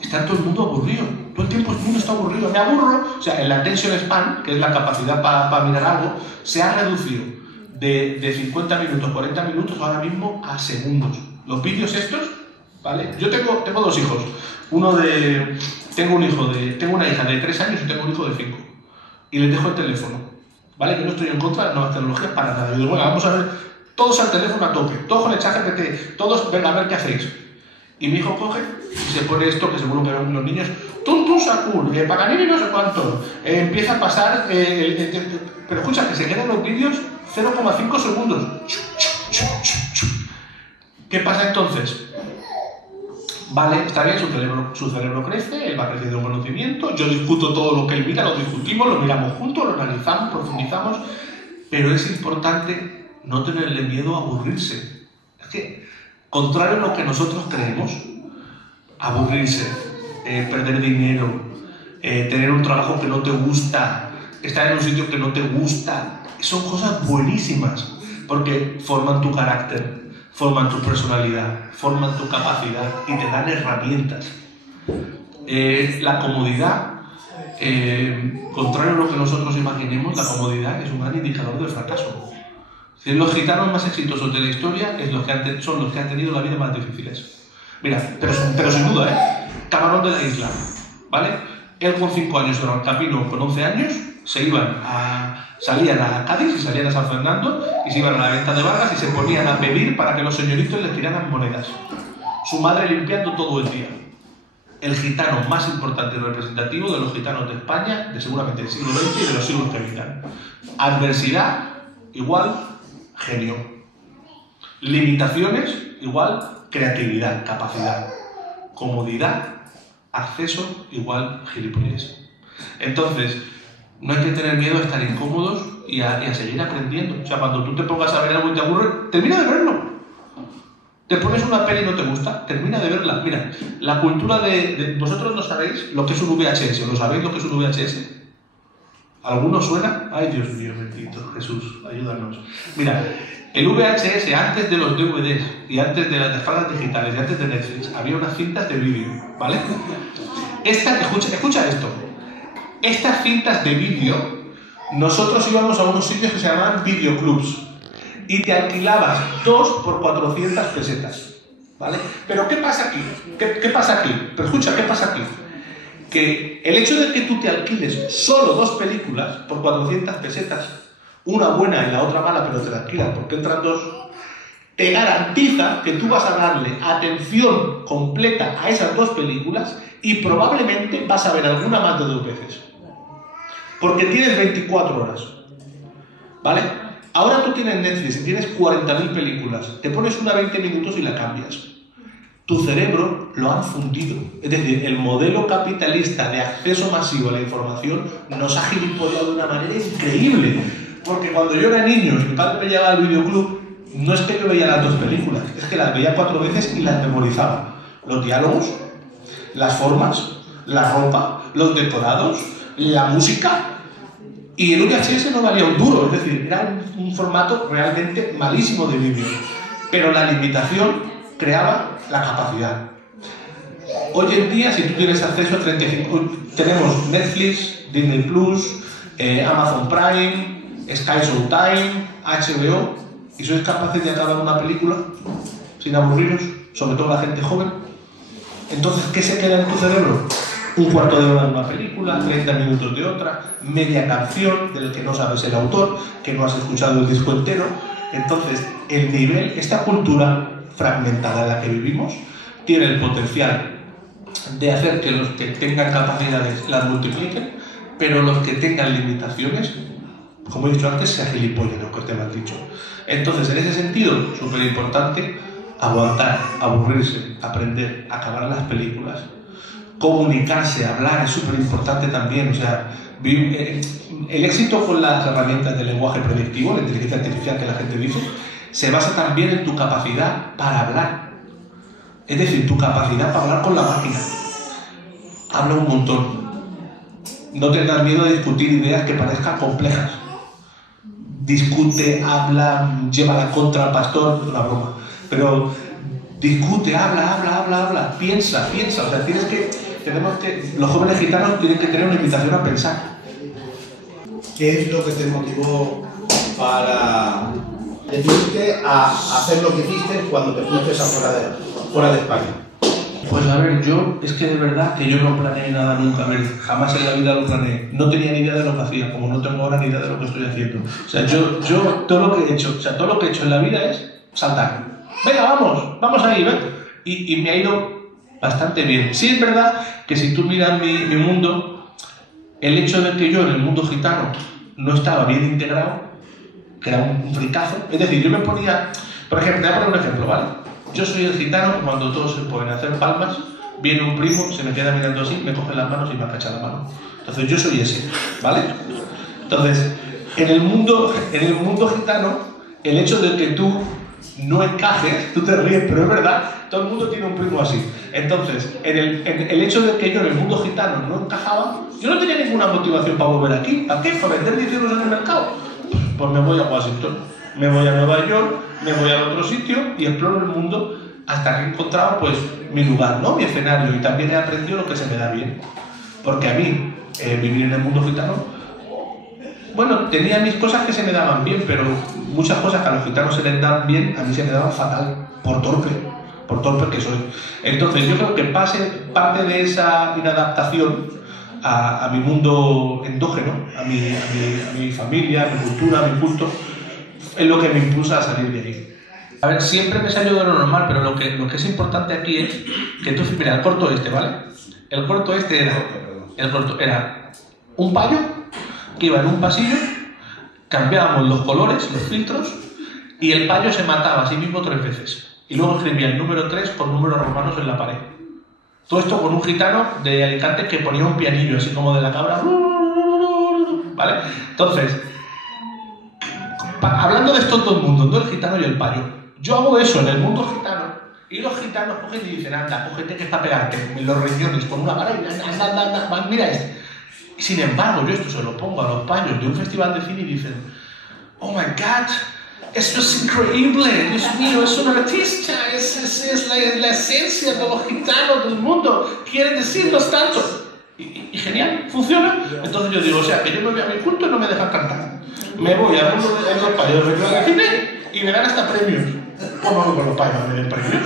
Está todo el mundo aburrido, todo el tiempo el mundo está aburrido, me aburro. O sea, el attention span, que es la capacidad para mirar algo, se ha reducido de 50 minutos, 40 minutos ahora mismo a segundos. Los vídeos estos, ¿vale? Yo tengo dos hijos. Tengo una hija de 3 años y tengo un hijo de 5. Y les dejo el teléfono, ¿vale? Que no estoy en contra de las nuevas tecnologías para nada. Yo digo, bueno, vamos a ver, todos al teléfono a tope, todos con el chat GPT, todos, venga, a ver qué hacéis. Y mi hijo coge y se pone esto, que seguro que ven los niños, Tuntun Sakur, Paganini no sé cuánto, empieza a pasar, pero escucha, que se quedan los vídeos 0,5 segundos. ¿Qué pasa entonces? Vale, está bien, su cerebro crece, él va creciendo en conocimiento, yo discuto todo lo que él mira, lo discutimos, lo miramos juntos, lo analizamos, profundizamos, pero es importante no tenerle miedo a aburrirse. Es que, contrario a lo que nosotros creemos, aburrirse, perder dinero, tener un trabajo que no te gusta, estar en un sitio que no te gusta, son cosas buenísimas, porque forman tu carácter, forman tu personalidad, forman tu capacidad y te dan herramientas. La comodidad, contrario a lo que nosotros imaginemos, la comodidad es un gran indicador del fracaso. Los gitanos más exitosos de la historia son los que han tenido la vida más difíciles. Mira, pero sin duda, Camarón de la Isla, ¿vale? Él con 5 años era el Capino, con 11 años, salían a Cádiz y salían a San Fernando y se iban a la venta de Vargas y se ponían a pedir para que los señoritos les tiraran monedas. Su madre limpiando todo el día. El gitano más importante y representativo de los gitanos de España, de seguramente del siglo XX y de los siglos que vienen. Adversidad igual genio. Limitaciones igual creatividad, capacidad. Comodidad, acceso igual gilipollez. Entonces, no hay que tener miedo a estar incómodos y a seguir aprendiendo. O sea, cuando tú te pongas a ver algo y te aburre, termina de verlo. Te pones una peli y no te gusta, termina de verla. Mira, la cultura de... Vosotros no sabéis lo que es un VHS, ¿o lo sabéis lo que es un VHS? ¿Alguno suena? Ay, Dios mío, bendito Jesús, ayúdanos. Mira, el VHS, antes de los DVDs y antes de las descargas digitales y antes de Netflix, había unas cintas de vídeo, ¿vale? Escucha esto. Estas cintas de vídeo, nosotros íbamos a unos sitios que se llamaban videoclubs y te alquilabas 2 por 400 pesetas, ¿vale? Pero ¿qué pasa aquí? ¿Qué pasa aquí? Pero escucha, ¿qué pasa aquí? Que el hecho de que tú te alquiles solo 2 películas por 400 pesetas, una buena y la otra mala, pero te la alquilas porque entran 2, te garantiza que tú vas a darle atención completa a esas 2 películas y probablemente vas a ver alguna más de 2 veces. Porque tienes 24 horas, ¿vale? Ahora tú tienes Netflix y tienes 40.000 películas, te pones una 20 minutos y la cambias. Tu cerebro lo han fundido. Es decir, el modelo capitalista de acceso masivo a la información nos ha gilipollado de una manera increíble. Porque cuando yo era niño y mi padre me llevaba al videoclub, no es que yo veía las 2 películas, es que las veía 4 veces y las memorizaba. Los diálogos, las formas, la ropa, los decorados, la música. Y el VHS no valía un duro, es decir, era un formato realmente malísimo de vídeo. Pero la limitación creaba la capacidad. Hoy en día, si tú tienes acceso a 35... Tenemos Netflix, Disney Plus, Amazon Prime, Sky Showtime, HBO, y sois capaces de acabar una película sin aburriros, sobre todo la gente joven. Entonces, ¿qué se queda en tu cerebro? Un cuarto de hora de una película, 30 minutos de otra, media canción del que no sabes el autor, que no has escuchado el disco entero. Entonces, el nivel, esta cultura fragmentada en la que vivimos, tiene el potencial de hacer que los que tengan capacidades las multipliquen, pero los que tengan limitaciones, como he dicho antes, se agilipollen, lo que te lo han dicho. Entonces, en ese sentido, súper importante, aguantar, aburrirse, aprender, acabar las películas, comunicarse, hablar, es súper importante también. O sea, el éxito con las herramientas de lenguaje predictivo, la inteligencia artificial que la gente dice, se basa también en tu capacidad para hablar. Es decir, tu capacidad para hablar con la máquina. Habla un montón. No tengas miedo de discutir ideas que parezcan complejas. Discute, habla, lleva la contra al pastor, una broma. Pero discute, habla, piensa. O sea, los jóvenes gitanos tienen que tener una invitación a pensar. ¿Qué es lo que te motivó para decirte a hacer lo que hiciste cuando te fuiste fuera de España? Pues a ver, es que de verdad que yo no planeé nada nunca, a ver, jamás en la vida lo planeé. No tenía ni idea de lo que hacía, como no tengo ahora ni idea de lo que estoy haciendo. O sea, yo todo lo que he hecho en la vida es saltar. Venga, vamos ahí, ¿ves? Y me ha ido bastante bien. Sí es verdad que si tú miras mi mundo, el hecho de que yo en el mundo gitano no estaba bien integrado, que era un fricazo, es decir, yo me ponía, por ejemplo, te voy a poner un ejemplo, ¿vale? Yo soy el gitano que cuando todos se ponen a hacer palmas, viene un primo, se me queda mirando así, me coge las manos y me acacha la mano. Entonces yo soy ese, ¿vale? Entonces, en el mundo gitano, el hecho de que tú no encajes, tú te ríes, pero es verdad, todo el mundo tiene un primo así. Entonces, el hecho de que yo en el mundo gitano no encajaba, yo no tenía ninguna motivación para volver aquí. ¿Para qué? ¿Para vender 10 euros en el mercado? Pues me voy a Washington, me voy a Nueva York, me voy a otro sitio y exploro el mundo hasta que he encontrado pues mi lugar, ¿no? Mi escenario, y también he aprendido lo que se me da bien. Porque a mí, vivir en el mundo gitano, bueno, tenía mis cosas que se me daban bien, pero muchas cosas que a los gitanos se les dan bien, a mí se me daban fatal, por torpe que soy. Entonces yo creo que parte de esa inadaptación a mi mundo endógeno, a mi familia, a mi cultura, a mi culto, es lo que me impulsa a salir de ahí. A ver, siempre me salió de lo normal, pero lo que es importante aquí es que tú, mira, el corto este, ¿vale? El corto este era un payo que iba en un pasillo, cambiábamos los colores, los filtros, y el payo se mataba a sí mismo 3 veces. Y luego escribía el número 3 con números romanos en la pared. Todo esto con un gitano de Alicante que ponía un pianillo, así como de la cabra. ¿Vale? Entonces, hablando de estos dos mundos, no el gitano y el payo, yo hago eso en el mundo gitano, y los gitanos cogen y dicen, anda, cógete que está pegarte en los riñones con una vara y anda, mira este. Sin embargo, yo esto se lo pongo a los payos de un festival de cine y dicen, oh my God, esto es increíble, Dios mío, es un artista, es la esencia de los gitanos del mundo, quiere decirnos tanto. Y genial, funciona. Entonces yo digo, o sea, que yo me voy a mi culto y no me dejan cantar. Me voy al mundo de los payos del festival de cine y me dan hasta premios. ¿Cómo voy con los payos a me den premios?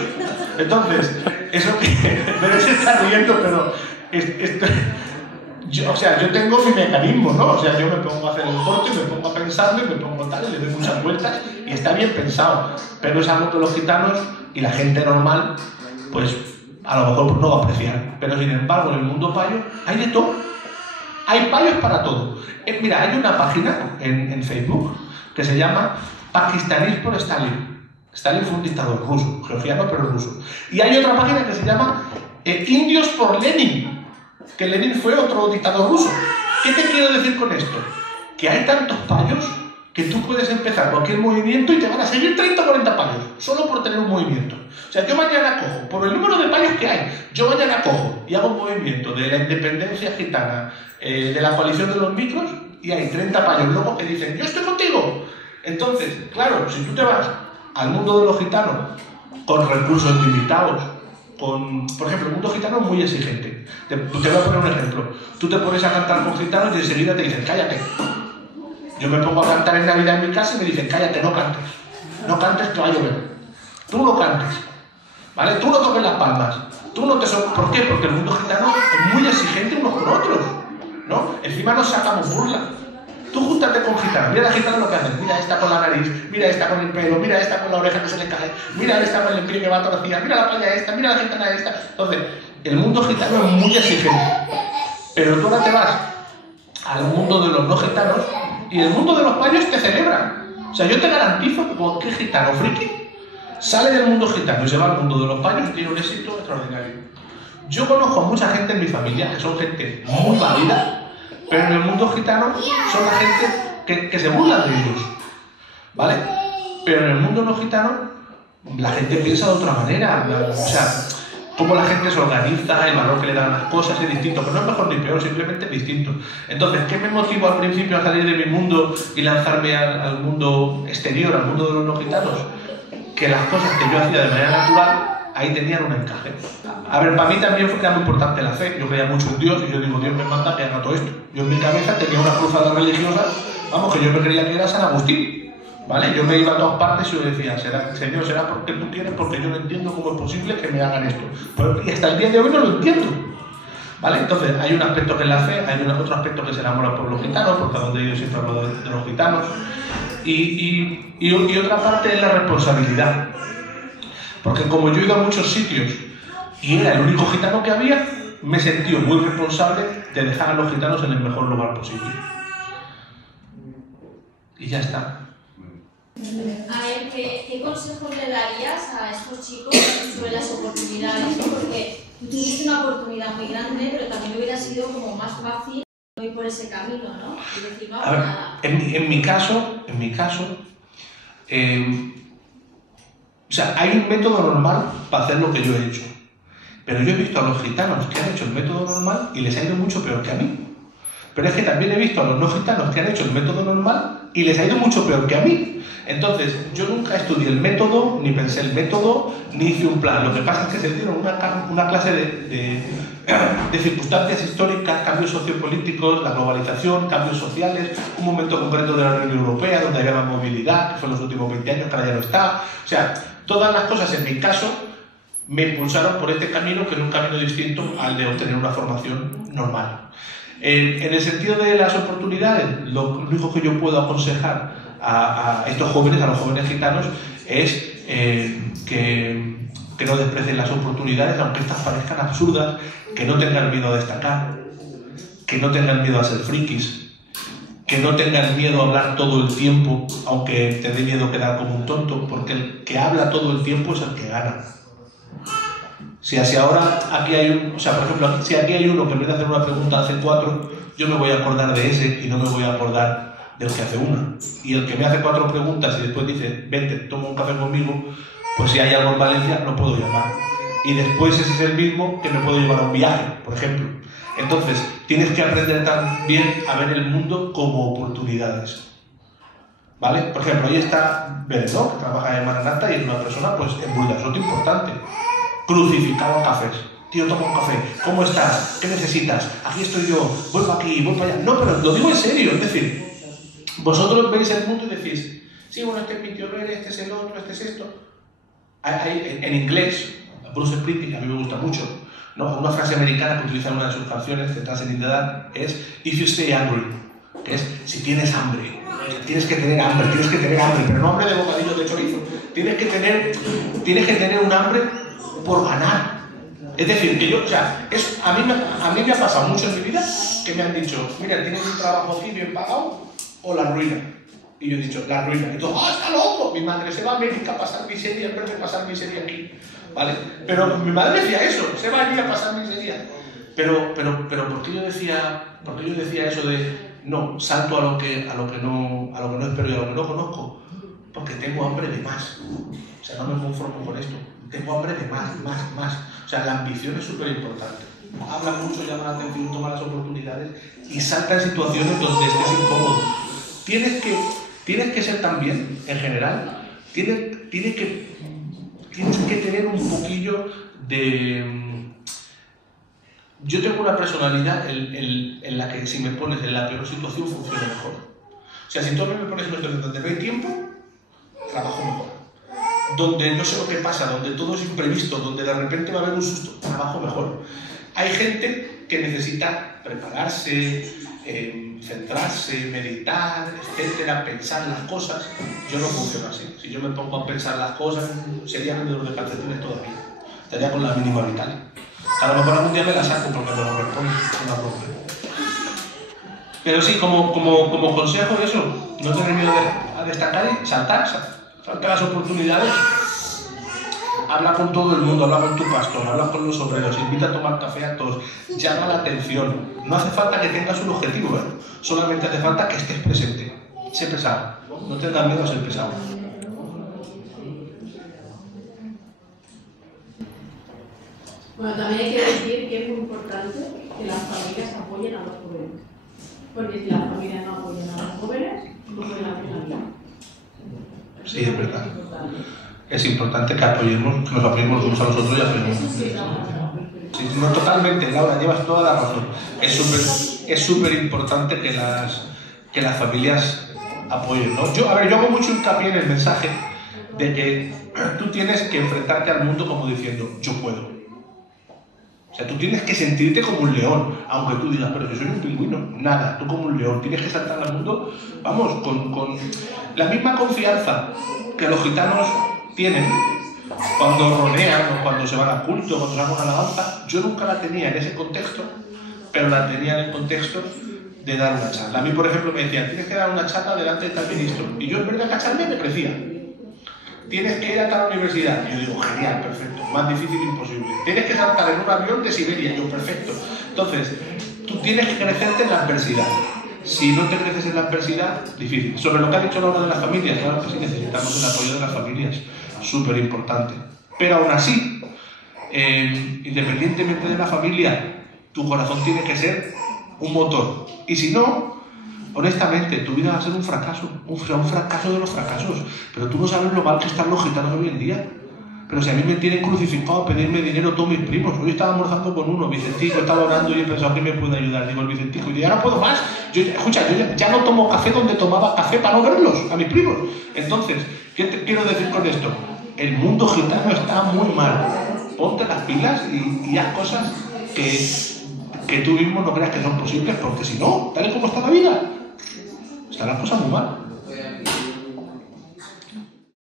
Entonces, eso que debe ser estar riendo, pero yo tengo mi mecanismo, ¿no? O sea, yo me pongo a hacer el corte, me pongo a pensarlo y me pongo tal, y le doy muchas vueltas y está bien pensado. Pero es algo que los gitanos y la gente normal, pues a lo mejor no va a apreciar. Pero sin embargo, en el mundo payo hay de todo. Hay payos para todo. Mira, hay una página en Facebook que se llama Pakistaníes por Stalin. Stalin fue un dictador ruso, georgiano pero ruso. Y hay otra página que se llama Indios por Lenin, que Lenin fue otro dictador ruso. ¿Qué te quiero decir con esto? Que hay tantos payos que tú puedes empezar cualquier movimiento y te van a seguir 30 o 40 payos, solo por tener un movimiento. O sea, yo mañana cojo, por el número de payos que hay, yo mañana cojo y hago un movimiento de la independencia gitana, de la coalición de los micros, y hay 30 payos locos que dicen, yo estoy contigo. Entonces, claro, si tú te vas al mundo de los gitanos con recursos limitados, por ejemplo, el mundo gitano es muy exigente. Te voy a poner un ejemplo. Tú te pones a cantar con gitanos y enseguida te dicen, cállate. Yo me pongo a cantar en Navidad en mi casa y me dicen, cállate, no cantes. No cantes que va a llover. Tú no cantes. ¿Vale? Tú no toques las palmas. Tú no te ¿Por qué? Porque el mundo gitano es muy exigente unos con otros, ¿no? Encima nos sacamos burla. Tú júntate con gitanos. Mira la gitana lo que hacen. Mira esta con la nariz, mira esta con el pelo, mira esta con la oreja que se le cae, mira esta con el pie que va torcida, mira la playa esta, mira la gitana esta. Entonces, el mundo gitano es muy exigente. Pero tú ahora te vas al mundo de los no gitanos y el mundo de los payos te celebra. O sea, yo te garantizo que cualquier gitano friki sale del mundo gitano y se va al mundo de los payos y tiene un éxito extraordinario. Yo conozco a mucha gente en mi familia que son gente muy válida, pero en el mundo gitano son la gente que se burlan de ellos, ¿vale? Pero en el mundo no gitano la gente piensa de otra manera, o sea, cómo la gente se organiza, el valor que le dan las cosas es distinto, pero no es mejor ni peor, simplemente es distinto. Entonces, ¿qué me motivó al principio a salir de mi mundo y lanzarme al mundo exterior, al mundo de los no gitanos? Que las cosas que yo hacía de manera natural, ahí tenían un encaje. A ver, para mí también fue que era muy importante la fe. Yo creía mucho en Dios y yo digo, Dios me manda que haga todo esto. Yo en mi cabeza tenía una cruzada religiosa, vamos, que yo me creía que era San Agustín, ¿vale? Yo me iba a todas partes y yo decía, Señor, será porque tú quieres, porque yo no entiendo cómo es posible que me hagan esto. Y hasta el día de hoy no lo entiendo, ¿vale? Entonces, hay un aspecto que es la fe, hay otro aspecto que es el amor por los gitanos, porque a donde yo siempre hablo de los gitanos, y otra parte es la responsabilidad. Porque como yo he ido a muchos sitios y era el único gitano que había, me he sentido muy responsable de dejar a los gitanos en el mejor lugar posible. Y ya está. A ver, ¿qué consejos le darías a estos chicos sobre las oportunidades? Porque tú tuviste una oportunidad muy grande, pero también hubiera sido como más fácil ir por ese camino, ¿no? Y decir, no, a ver, nada. En mi caso, o sea, hay un método normal para hacer lo que yo he hecho. Pero yo he visto a los gitanos que han hecho el método normal y les ha ido mucho peor que a mí. Pero es que también he visto a los no gitanos que han hecho el método normal y les ha ido mucho peor que a mí. Entonces, yo nunca estudié el método, ni pensé el método, ni hice un plan. Lo que pasa es que se dieron una clase de circunstancias históricas, cambios sociopolíticos, la globalización, cambios sociales, un momento concreto de la Unión Europea donde había más movilidad, que fue en los últimos 20 años, que ahora ya no está. O sea, todas las cosas en mi caso me impulsaron por este camino, que es un camino distinto al de obtener una formación normal. En el sentido de las oportunidades, lo único que yo puedo aconsejar a estos jóvenes, a los jóvenes gitanos, es que no desprecien las oportunidades, aunque estas parezcan absurdas, que no tengan miedo a destacar, que no tengan miedo a ser frikis, que no tengan miedo a hablar todo el tiempo, aunque te dé miedo quedar como un tonto, porque el que habla todo el tiempo es el que gana. Si ahora aquí hay por ejemplo, si aquí hay uno que en vez de hacer una pregunta hace 4, yo me voy a acordar de ese y no me voy a acordar del que hace una. Y el que me hace 4 preguntas y después dice, vente, toma un café conmigo, pues si hay algo en Valencia, lo puedo llamar. Y después ese es el mismo que me puedo llevar a un viaje, por ejemplo. Entonces, tienes que aprender también a ver el mundo como oportunidades. ¿Vale? Por ejemplo, ahí está Belén, ¿no? Que trabaja en Maranata y es una persona, pues, en Burgasot importante. Crucificado en cafés. Tío, toma un café. ¿Cómo estás? ¿Qué necesitas? Aquí estoy yo. Voy para aquí, voy para allá. No, pero lo digo en serio. Es decir, vosotros veis el mundo y decís, sí, bueno, este es mi tío Belén, este es el otro, este es esto. En inglés, Bruce Springsteen, a mí me gusta mucho, ¿no? Una frase americana que utiliza en una de sus canciones, Central in the Dark, es If you stay hungry, que es si tienes hambre. Tienes que tener hambre, pero no hambre de bocadillo de chorizo. Tienes que tener un hambre por ganar. Es decir, que yo, o sea, a mí me ha pasado mucho en mi vida que me han dicho, mira, tienes un trabajo así bien pagado o la ruina. Y yo he dicho, la ruina. Y todo, ¡ah, está loco! Mi madre se va a América a pasar miseria en vez de pasar miseria aquí. ¿Vale? Pero mi madre decía eso, se va allí a pasar miseria. Pero ¿por qué yo decía eso de no, salto a lo que no espero y a lo que no conozco? Porque tengo hambre de más. O sea, no me conformo con esto. Tengo hambre de más. O sea, la ambición es súper importante. Habla mucho, llama la atención, toma las oportunidades y salta en situaciones donde estés incómodo. Tienes que ser también, en general, tienes que tener un poquillo de... Yo tengo una personalidad en la que si me pones en la peor situación funciona mejor. O sea, si tú a mí me pones en una situación donde no hay tiempo, trabajo mejor. Donde no sé lo que pasa, donde todo es imprevisto, donde de repente va a haber un susto, trabajo mejor. Hay gente que necesita prepararse, centrarse, meditar, etcétera, pensar las cosas. Yo no funciono así. Si yo me pongo a pensar las cosas, sería vendedor de calcetines todavía. Estaría con la mínima vital. A lo mejor algún día me la saco porque me lo respondo. Pero sí, como consejo eso, no tener miedo a destacar y saltar las oportunidades. Habla con todo el mundo, habla con tu pastor, habla con los obreros, invita a tomar café a todos, llama la atención. No hace falta que tengas un objetivo, solamente hace falta que estés presente. Sé pesado, no tengas miedo a ser pesado. Bueno, también hay que decir que es muy importante que las familias apoyen a los jóvenes. Porque si las familias no apoyan a los jóvenes, no pueden hacer la vida. Sí, es verdad. Es importante que nos apoyemos los unos a los otros y apoyemos. Sí, no, totalmente, Laura, llevas toda la razón. Es súper importante que las familias apoyen, ¿no? Yo hago mucho hincapié en el mensaje de que tú tienes que enfrentarte al mundo como diciendo, yo puedo. O sea, tú tienes que sentirte como un león, aunque tú digas, pero yo soy un pingüino. Nada, tú como un león, tienes que saltar al mundo, vamos, con la misma confianza que los gitanos tienen cuando ronean o cuando se van a culto, cuando se van a una alabanza. Yo nunca la tenía en ese contexto, pero la tenía en el contexto de dar una charla. A mí, por ejemplo, me decían, tienes que dar una charla delante de tal ministro. Y yo, en vez de agacharme, me crecía. Tienes que ir a tal universidad. Yo digo, genial, perfecto, más difícil imposible. Tienes que saltar en un avión de Siberia. Yo, perfecto. Entonces, tú tienes que crecerte en la adversidad. Si no te creces en la adversidad, difícil. Sobre lo que ha dicho Laura de las familias, claro que sí, necesitamos el apoyo de las familias. Súper importante. Pero aún así, independientemente de la familia, tu corazón tiene que ser un motor. Y si no, honestamente, tu vida va a ser un fracaso de los fracasos. Pero tú no sabes lo mal que están los gitanos hoy en día. Pero si a mí me tienen crucificado a pedirme dinero todos mis primos. Hoy estaba almorzando con uno, Vicentico, estaba orando y he pensado que me puede ayudar. Digo, el Vicentico, y ya no puedo más. Yo ya no tomo café donde tomaba café para no verlos, a mis primos. Entonces, ¿qué te quiero decir con esto? El mundo gitano está muy mal. Ponte las pilas y haz cosas que tú mismo no creas que son posibles, porque si no, tal y como está la vida, están las cosas muy mal.